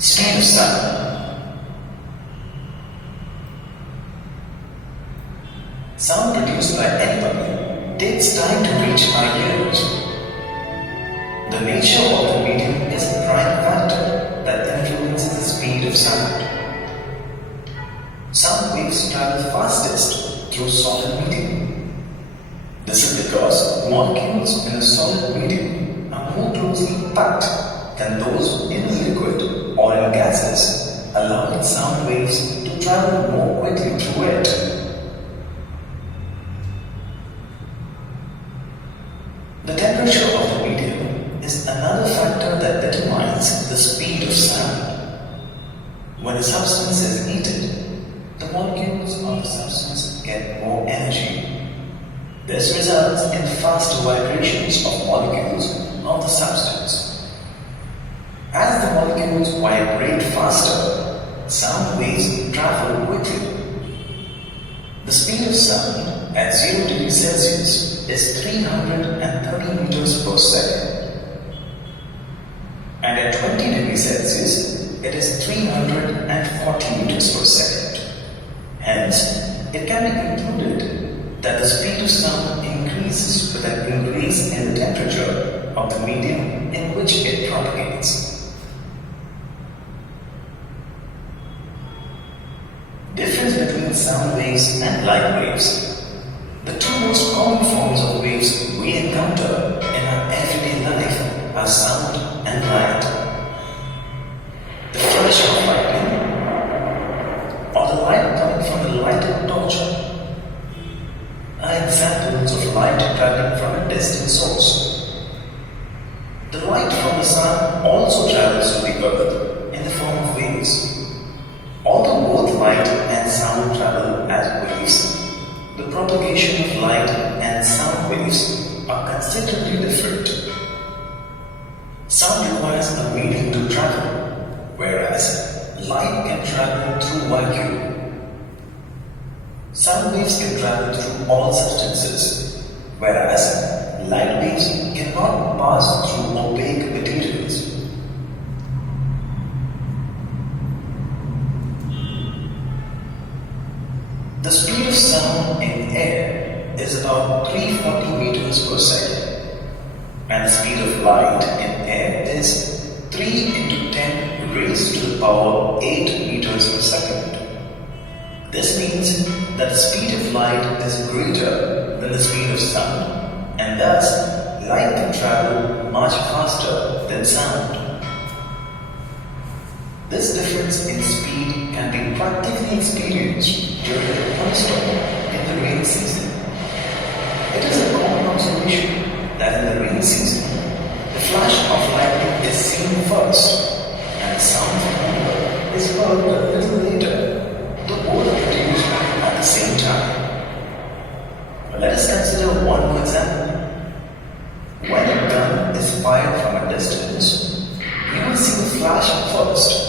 Speed of sound. Sound produced by anybody takes time to reach our ears. The nature of the medium is a prime factor that influences the speed of sound. Sound waves travel fastest through solid medium. This is because molecules in a solid medium are more closely packed than those in a liquid or in gases, allowing sound waves to travel more quickly through it. The temperature of the medium is another factor that determines the speed of sound. When a substance is heated, the molecules of the substance get more energy. This results in faster vibrations of molecules of the substance. As the molecules vibrate faster, sound waves travel quickly. The speed of sound at 0 degrees Celsius is 330 meters per second. And at 20 degrees Celsius, it is 340 meters per second. Hence, it can be concluded that the speed of sound increases with an increase in the temperature of the medium in which it propagates. Difference between sound waves and light waves. The two most common forms of waves we encounter in our everyday life are sound and light. The flash of lightning, or the light coming from a lighted torch, are examples of light traveling from a distant source. The light from the sun also travels to the earth in the form of waves. Although both light and sound travel as waves, the propagation of light and sound waves are considerably different. Sound requires a medium to travel, whereas light can travel through vacuum. Sound waves can travel through all substances, whereas light waves cannot pass through opaque materials. The speed of sound in air is about 340 meters per second, and the speed of light in air is 3 into 10 raised to the power 8 meters per second. This means that the speed of light is greater than the speed of sound, and thus light can travel much faster than sound. This difference in speed can be practically experienced during a thunderstorm in the rain season. It is a common observation that in the rain season, the flash of lightning is seen first and the sound of thunder is heard a little later, though both are produced at the same time. Let us consider one more example. When a gun is fired from a distance, you will see the flash first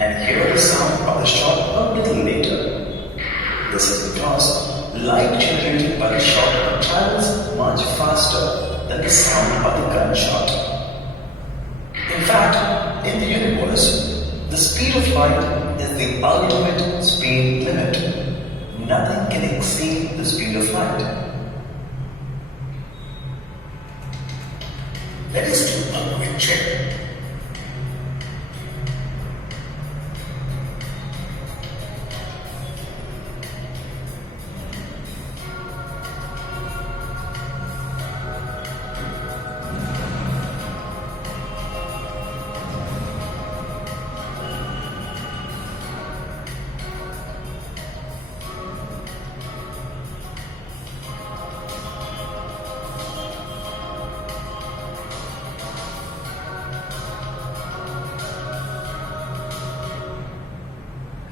and hear the sound of the shot a little later. This is because light generated by the shot travels much faster than the sound of the gunshot. In fact, in the universe, the speed of light is the ultimate speed limit. Nothing can exceed the speed of light. Let us do a quick check.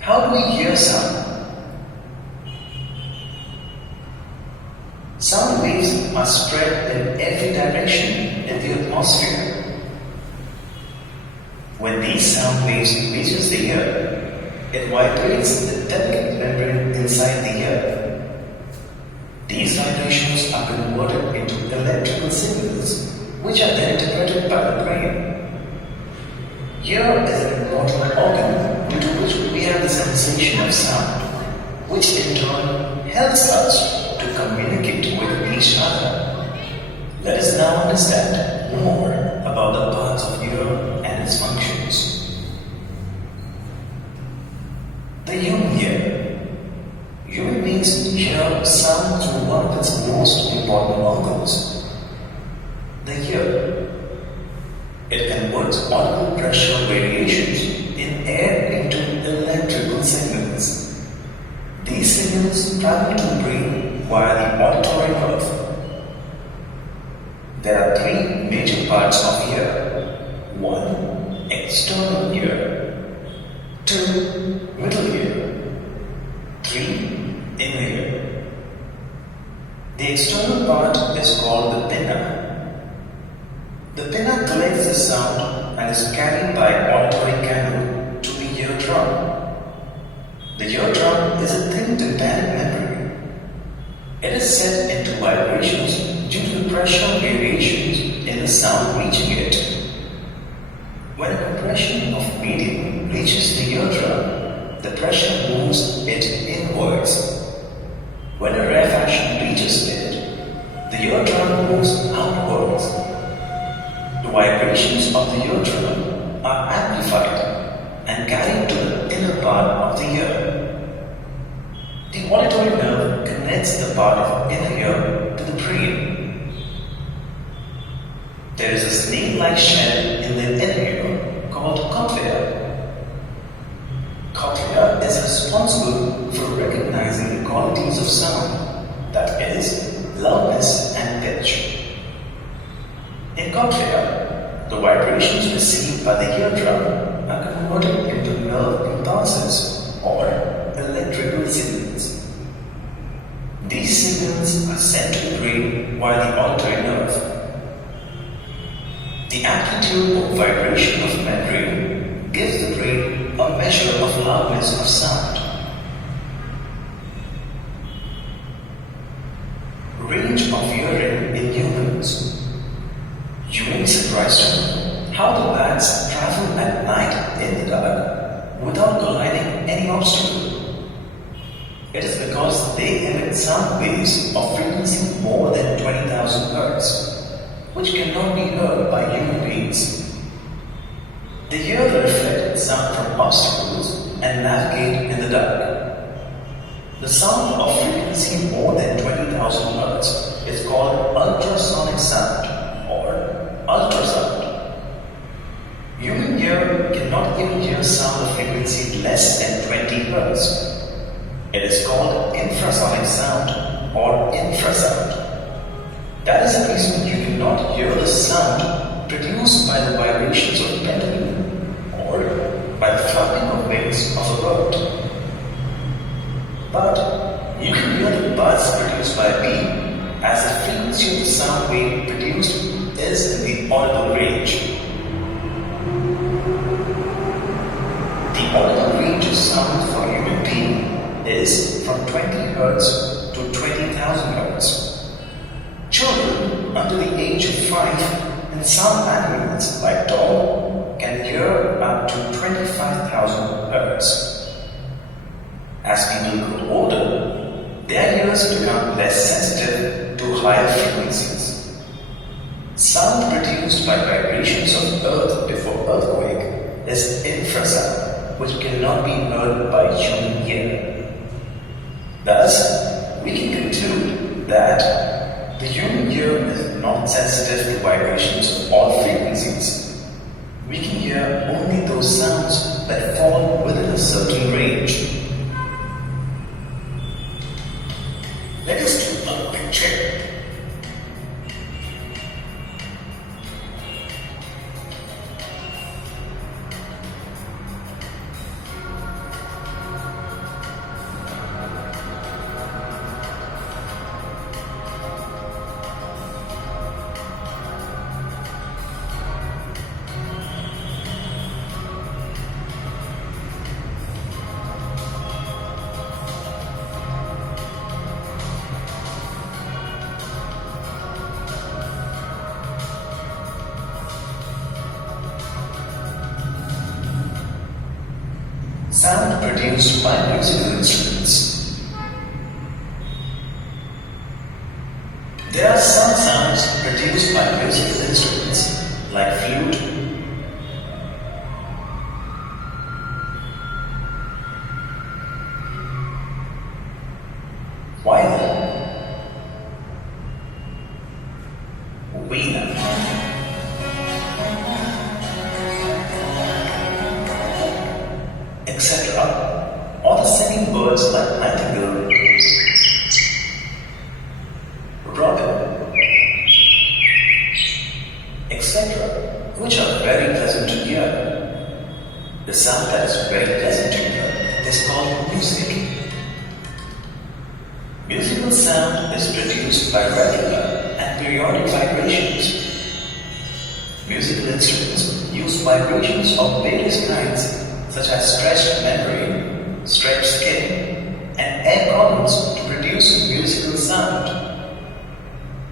How do we hear sound? Sound waves are spread in every direction in the atmosphere. When these sound waves reaches the ear, it vibrates the delicate membrane inside the ear. These vibrations are converted into electrical signals which are then interpreted by the brain. Here is an important organ due to which we have the sensation of sound, which in turn helps us to communicate with each other. Let us now understand more about the parts of ear and its functions. The human ear. Human beings hear sound through one of its most important organs, the ear. It converts audible pressure variations in air into electrical signals. These signals travel to the brain via the auditory nerve. There are three major parts of ear. 1. External ear. 2. Middle ear. 3. Inner ear. The external part is called the pinna. The pinna collects the sound and is carried by auditory canal to the eardrum. The eardrum is a thin tympanic membrane. It is set into vibrations due to the pressure variations in the sound reaching it. When a compression of medium reaches the eardrum, the pressure moves it inwards. When a rarefaction reaches it, the eardrum moves outwards. The vibrations of the eardrum are amplified and carried to the inner part of the ear. The auditory nerve connects the part of inner ear to the brain. There is a snake-like shell in the inner ear called cochlea. Cochlea is responsible for recognizing the qualities of sound, that is, loudness and pitch. In cochlea, the vibrations received by the eardrum are converted into nerve impulses or electrical signals. These signals are sent to the brain via the auditory nerve. The amplitude of vibration of membrane gives the brain a measure of loudness of sound. Range of hearing in humans. You may be surprised to know how the bats travel at night in the dark without colliding any obstacle. It is because they emit sound waves of frequency more than 20,000 Hz, which cannot be heard by human beings. The ear will reflect sound from obstacles and navigate in the dark. The sound of frequency more than 20,000 Hz is called ultrasonic sound or ultrasound. Human ear cannot even hear sound of frequency less than 20 Hz. It is called infrasonic sound or infrasound. That is the reason you cannot hear the sound produced by the vibrations of a pendulum or by the flapping of wings of a bird. But you can hear the buzz produced by a bee, as the frequency of the sound wave produced is in the audible range. The audible range of sound for a human being is from 20 Hz to 20,000 Hz. Children under the age of 5 and some animals like dog can hear up to 25,000 Hz. As people grow older, their ears become less sensitive to higher frequencies. Sound produced by vibrations of earth before earthquake is infrasound, which cannot be heard by human ear. Thus, we can conclude that the human ear is not sensitive to vibrations of all frequencies. We can hear only those sounds that fall within a certain range. Let us do a quick check. produced by musical instruments. There are some sounds produced by musical instruments like flute, violin, weena, etc., or the singing birds like nightingale, robin, etc., which are very pleasant to hear. The sound that is very pleasant to hear is called music. Musical sound is produced by regular and periodic vibrations. Musical instruments use vibrations of various kinds, such as stretched membrane, stretched skin, and air columns to produce musical sound.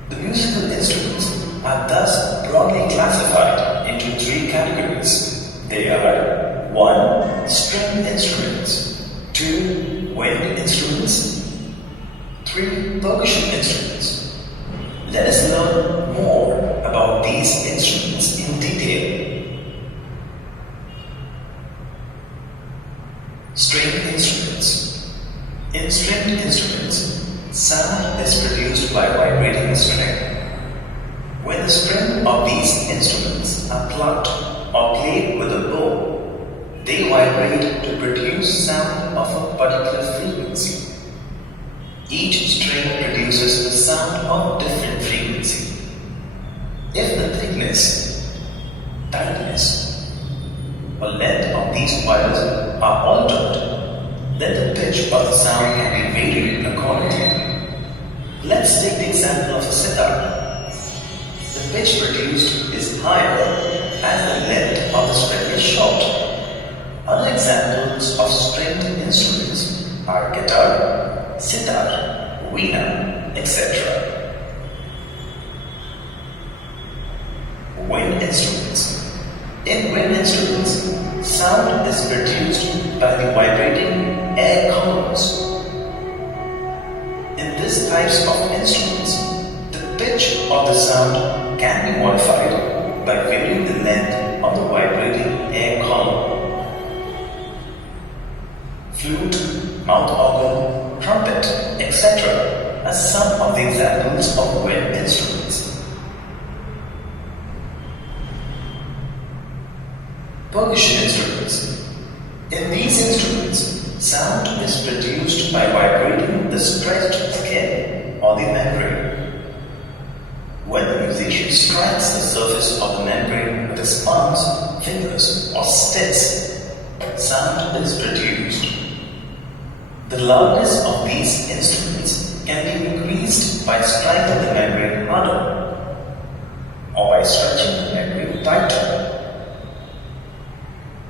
The musical instruments are thus broadly classified into three categories. They are 1. String instruments, 2. Wind instruments, 3. Percussion instruments. Let us learn more about these instruments in detail. String instruments. In stringed instruments, sound is produced by vibrating a string. When the string of these instruments are plucked or played with a bow, they vibrate to produce sound of a particular frequency. Each string produces a sound of different frequency. If the thickness, tightness, or length of these wires are altered, then the pitch of the sound can be varied accordingly. Let's take the example of a sitar. The pitch produced is higher as the length of the string is short. Other examples of stringed instruments are guitar, sitar, veena, etc. Wind instruments. In wind instruments, sound is produced by the vibrating air columns. In these types of instruments, the pitch of the sound can be modified by varying the length of the vibrating air column. Flute, mouth organ, trumpet, etc. are some of the examples of wind instruments. Percussion instruments. In these instruments, sound is produced by vibrating the stretched skin or the membrane. When the musician strikes the surface of the membrane with his palms, fingers, or sticks, sound is produced. The loudness of these instruments can be increased by striking the membrane harder or by stretching the membrane tighter.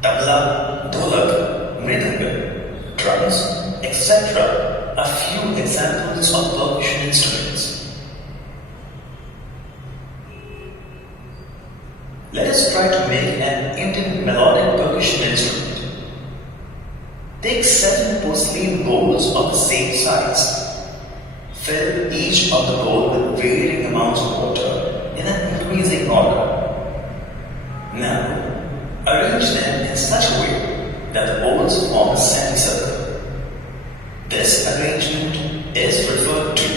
Tabla, dholak, mridanga, drums, etc. are few examples of percussion instruments. Let us try to make an Indian melodic percussion instrument. Take 7 porcelain bowls of the same size. Fill each of the bowl with varying amounts of water in an increasing order. Now, arrange them in such a way that the bowls form a semicircle. This arrangement is referred to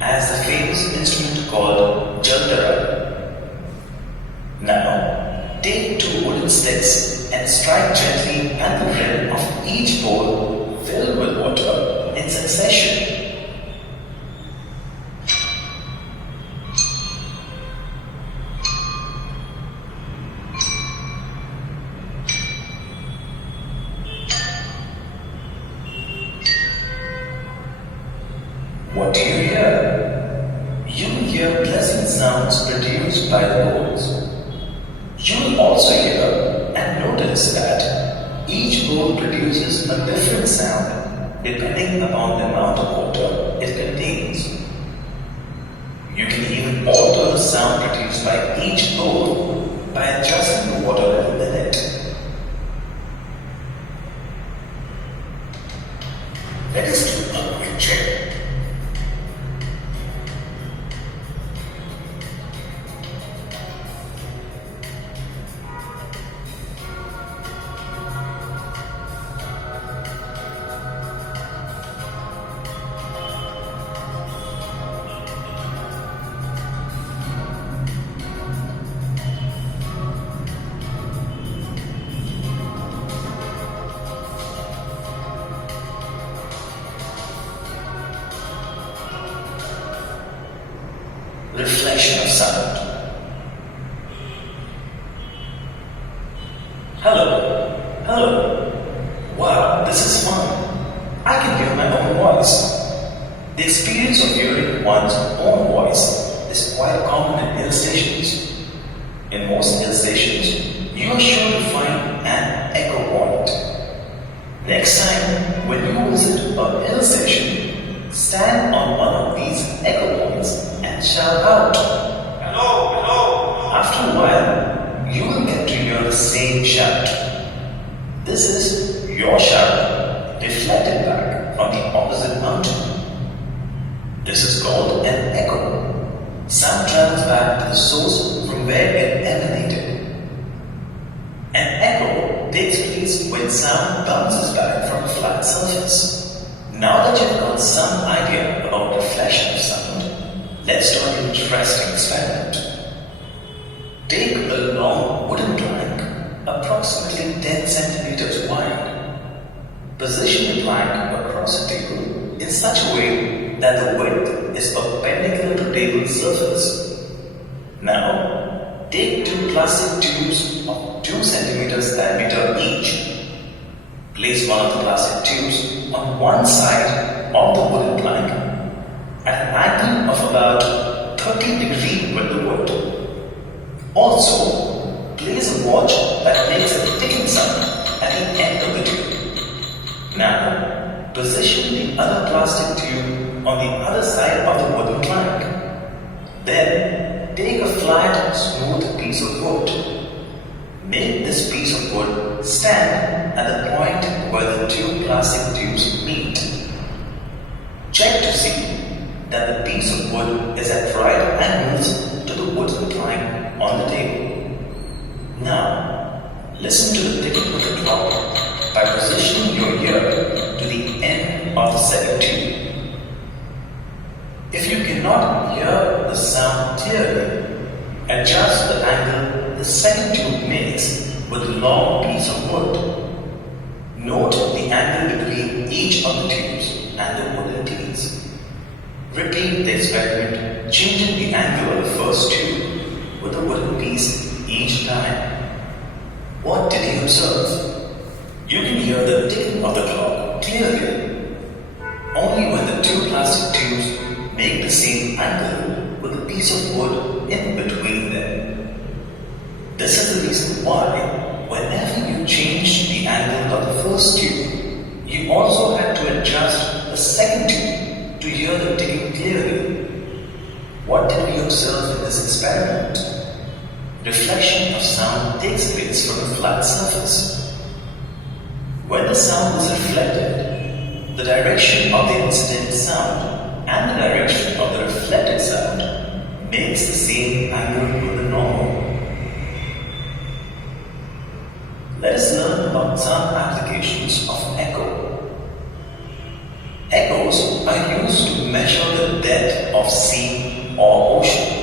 as the famous instrument called jaldara. Now, take 2 wooden sticks and strike gently at the rim of each bowl filled with water in succession. What do you hear? You will hear pleasant sounds produced by the bowls. You will also hear and notice that each bowl produces a different sound depending upon the amount of water it contains. You can even alter the sound produced by each bowl by adjusting the water level in it. reflection of sound. Hello, hello. Wow, this is fun. I can hear my own voice. The experience of hearing one's own voice is quite common in hill stations. In most hill stations, you are sure to find an echo point. Next time, when you visit a hill station, stand on one of these echo points and shout out, "Hello, hello." After a while, you will get to hear the same shout. This is your shout reflected back from the opposite mountain. This is called an echo. Sound travels back to the source from where it emanated. An echo takes place when sound bounces back from a flat surface. Now that you've got some idea about reflection of sound, let's do an interesting experiment. Take a long wooden plank, approximately 10 centimeters wide. Position the plank across a table in such a way that the width is perpendicular to table surface. Now, take two plastic tubes of 2 centimeters diameter each. Place one of the plastic tubes on one side of the wooden plank at an angle of about 30 degrees with the wood. Also, place a watch that makes a ticking sound at the end of the tube. Now, position the other plastic tube on the other side of the wooden plank. Then, take a flat, smooth piece of wood. Make this piece of wood stand at the point where the two plastic tubes meet. Check to see that the piece of wood is at right angles to the wooden plank on the table. Now, listen to the ticking of the clock by positioning your ear to the end of the second tube. If you cannot hear the sound clearly, adjust the angle the second tube makes with a long piece of wood. Note the angle between each of the tubes and the wooden piece. Repeat the experiment, changing the angle of the first tube with a wooden piece each time. What did you observe? You can hear the ticking of the clock clearly. Only when the two plastic tubes make the same angle with a piece of wood in between them. This is the reason why, whenever you change the angle of the first tube, you also have to adjust the second tube to hear the ticking clearly. What did we observe in this experiment? Reflection of sound takes place from a flat surface. When the sound is reflected, the direction of the incident sound and the direction of the reflected sound makes the same angle with the normal. Let us learn about some applications of echo. Echoes are used to measure the depth of sea or ocean.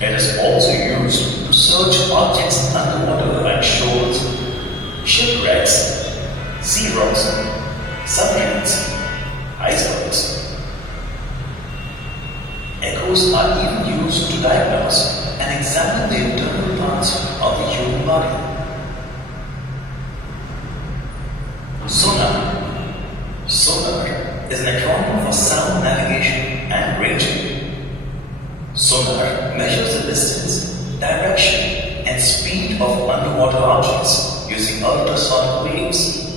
It is also used to search objects underwater like shoals, shipwrecks, sea rocks, submarines, icebergs. Echoes are even used to diagnose and examine the internal parts of the human body. Sonar. Sonar is an acronym for sound navigation and ranging. Sonar measures the distance, direction, and speed of underwater objects using ultrasonic waves.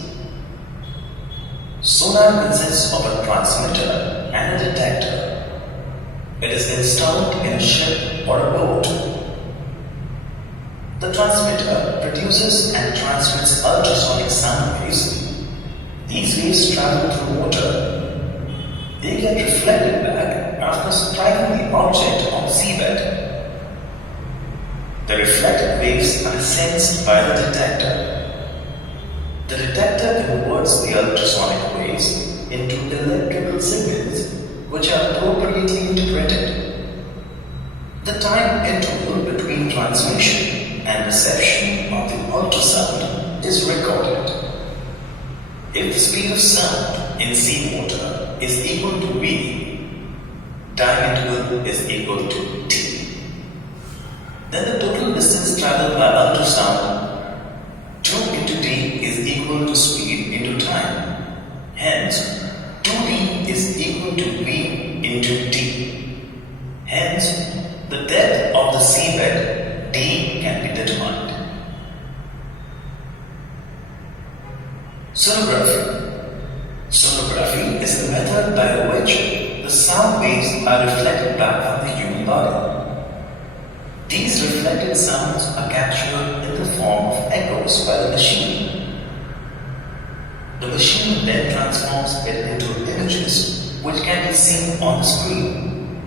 Sonar consists of a transmitter and a detector. It is installed in a ship or a boat. The transmitter produces and transmits ultrasonic sound waves. These waves travel through water. They get reflected back after striking the object on the seabed. The reflected waves are sensed by the detector. The detector converts the ultrasonic waves into electrical signals which are appropriately interpreted. The time interval between transmission and reception of the ultrasound is recorded. If the speed of sound in seawater is equal to V, time interval is equal to t. Then the total distance traveled by ultrasound 2 into t is equal to speed into time. Hence, 2d is equal to v into t. Hence, the depth of the seabed d can be determined. Sonography. Sonography is the method by which the sound waves are reflected back from the human body. These reflected sounds are captured in the form of echoes by the machine. The machine then transforms it into images which can be seen on the screen.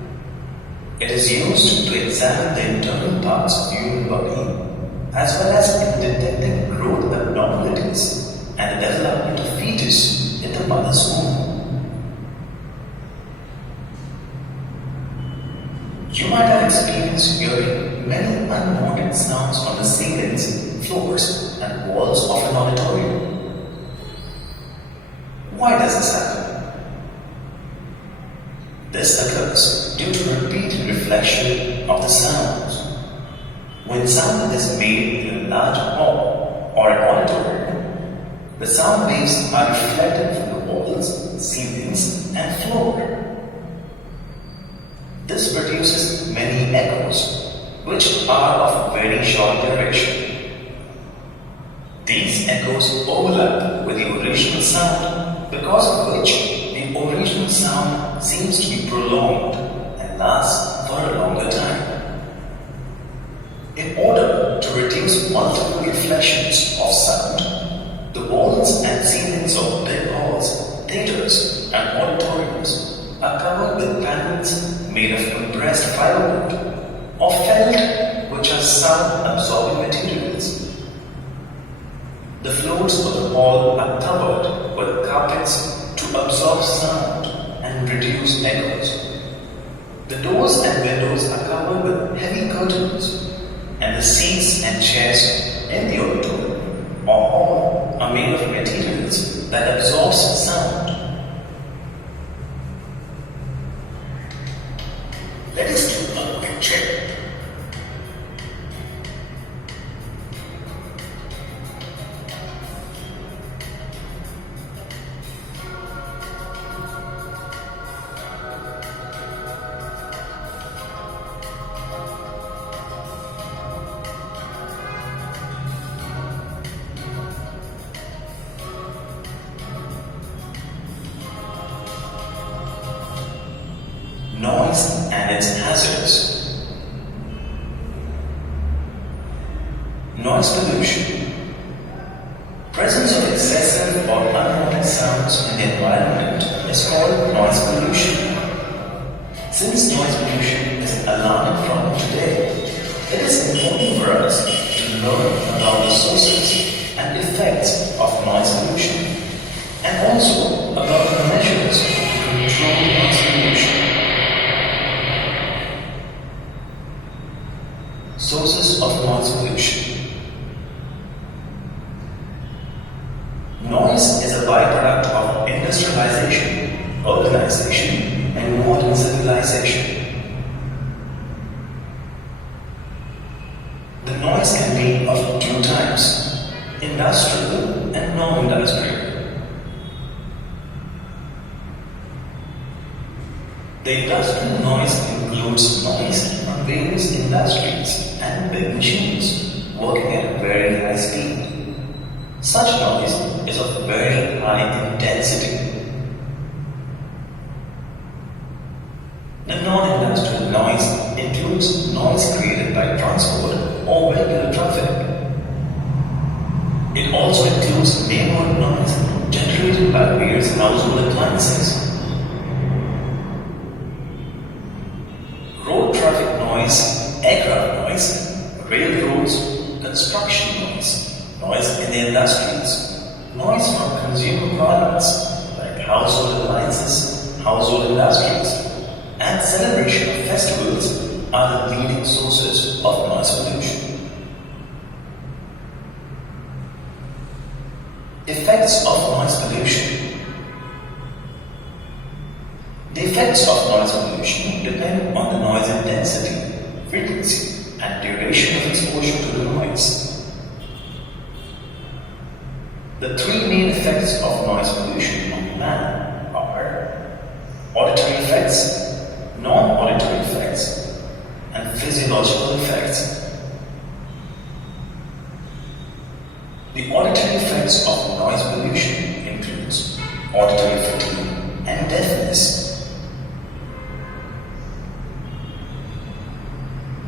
It is used to examine the internal parts of the human body as well as in detecting growth abnormalities and the development of fetus in the mother's womb. You might have experienced hearing many unwanted sounds from the ceilings, floors, and walls of an auditorium. Why does this happen? This occurs due to repeated reflection of the sounds. When sound is made in a large hall or an auditorium, the sound waves are reflected from the walls, ceilings, and floor. This produces many echoes, which are of very short duration. These echoes overlap with the original sound, because of which the original sound seems to be prolonged and lasts for a longer time. In order to reduce multiple reflections of sound, the walls and ceilings of big halls, theaters, and auditoriums are covered with panels made of compressed fiberwood or felt, which are sound-absorbing materials. The floors of the hall are covered with carpets to absorb sound and reduce echoes. The doors and windows are covered with heavy curtains, and the seats and chairs in the auditorium or hall are made of materials that absorb sound. Let us do a quick check. Noise and its hazards. Noise pollution. Presence of excessive or unwanted sounds in the environment is called noise pollution. Since noise pollution is an alarming problem today, it is important for us to learn about the sources and effects of noise pollution, and also about the measures to control noise pollution. Sources of noise pollution. Noise is a byproduct of industrialization, urbanization, and modern civilization. The noise can be of two types: industrial and non-industrial. The industrial noise includes noise from various industries and big machines working at a very high speed. Such noise is of very high intensity. The non-industrial noise includes noise created by transport or vehicular traffic. It also includes neighborhood noise generated by various household appliances. Road traffic noise, aircraft noise, railroads, construction noise, noise in the industries, noise from consumer products like household appliances, household industries, and celebration of festivals are the leading sources of noise pollution. Effects of noise pollution. The effects of noise pollution depend on the noise intensity, frequency, and duration of exposure to the noise. The three main effects of noise pollution on man are auditory effects, non-auditory effects, and physiological effects. The auditory effects of noise pollution includes auditory fatigue and deafness.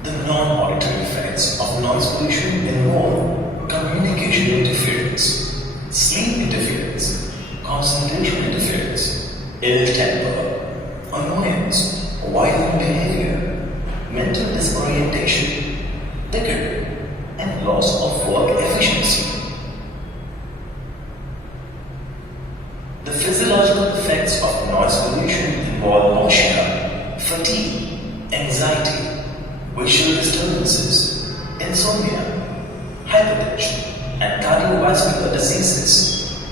The non-auditory effects of noise pollution involve communication interference, sleep interference, concentration interference, ill temper, annoyance, violent behavior, mental disorientation, vigor, and loss of work efficiency. The physiological effects of noise pollution involve nausea, fatigue, anxiety, visual disturbances, insomnia, hypertension, and cardiovascular diseases.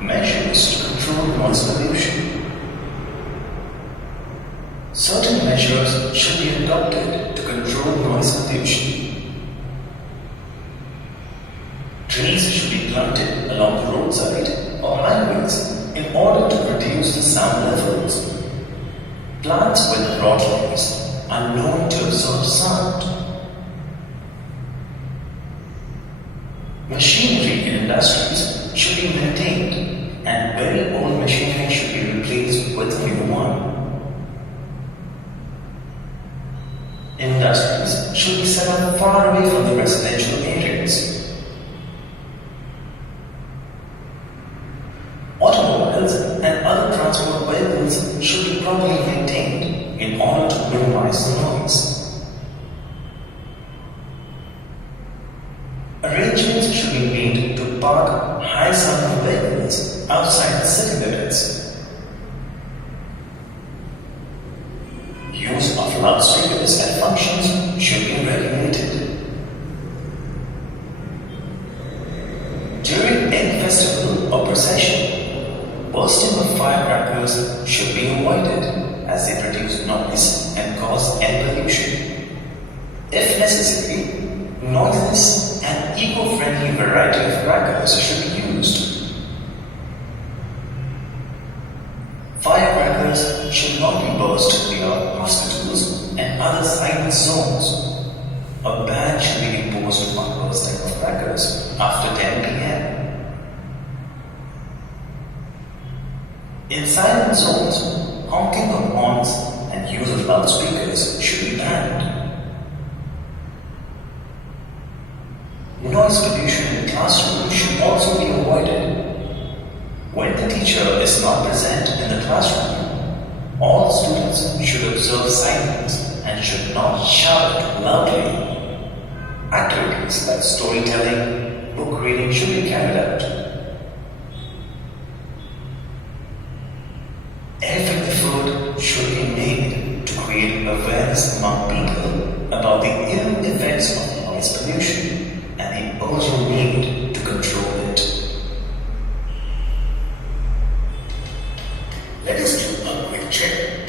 Measures to control noise pollution. Certain measures should be adopted to control noise pollution. Trees should be planted along the roadside or highways in order to reduce the sound levels. Plants with broad leaves are known to absorb sound. Machinery in industries should be maintained, and very old machinery should be replaced with new one. Industries should be set up far away from the residential areas. Automobiles and other transport vehicles should be properly maintained in order to minimize the noise. Arrangements should be made to park high-sound vehicles outside the city limits. Use of loudspeakers and functions should be regulated. During any festival or procession, bursting of firecrackers should be avoided as they produce noise and cause air pollution. If necessary, noiseless and eco-friendly variety of crackers should be used. Firecrackers should not be burst near hospitals and other silent zones. A ban should be imposed on bursting of crackers after 10 p.m. In silent zones, honking of horns and use of loudspeakers should be banned. Noise pollution in classrooms should also be avoided. When the teacher is not present in the classroom, all students should observe silence and should not shout loudly. Activities like storytelling, book reading should be carried out. Every effort should be made to create awareness among people about the ill effects of noise pollution and the urgent need to control it. Let us do a quick check.